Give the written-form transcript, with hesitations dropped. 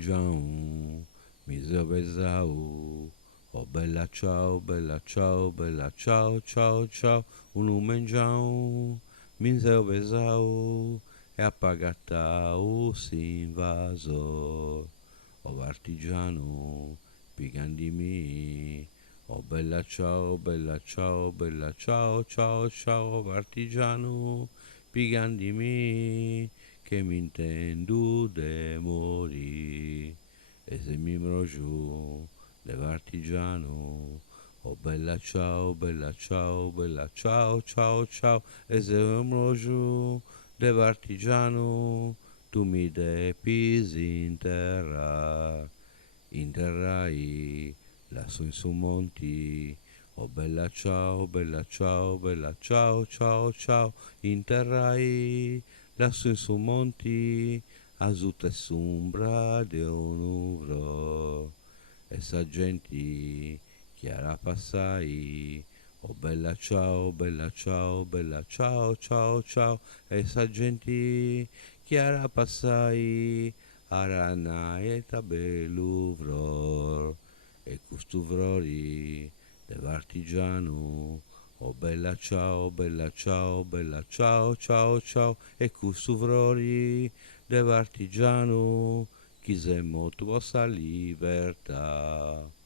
mangiamo, miso besau. Oh bella ciao, bella ciao, ciao, ciao. Unu mangiamo, miso besau. E appagatau s'invasor. Oh artigiano, pigandimi. Oh bella ciao, bella ciao, bella ciao, ciao, ciao, artigiano, pigandimi, che mi intendo de morì. E se mi giù, dell'artigiano, oh bella ciao, bella ciao, bella ciao, ciao, ciao, e se mi giù, dell'artigiano, tu mi devi interrai lassù in su monti. Oh bella ciao, bella ciao, bella ciao, ciao, ciao, interrai lassù in su monti, azuta e sombra di un uvro, e saggenti chiara passai. Oh bella ciao, bella ciao, bella ciao, ciao, ciao, e saggenti chiara passai, aranai e tabelluvror, e custuvrori dell'artigiano. Oh bella ciao, bella ciao, bella ciao, ciao, ciao, e custuvrori dell'artigiano, chi se molto vostra libertà.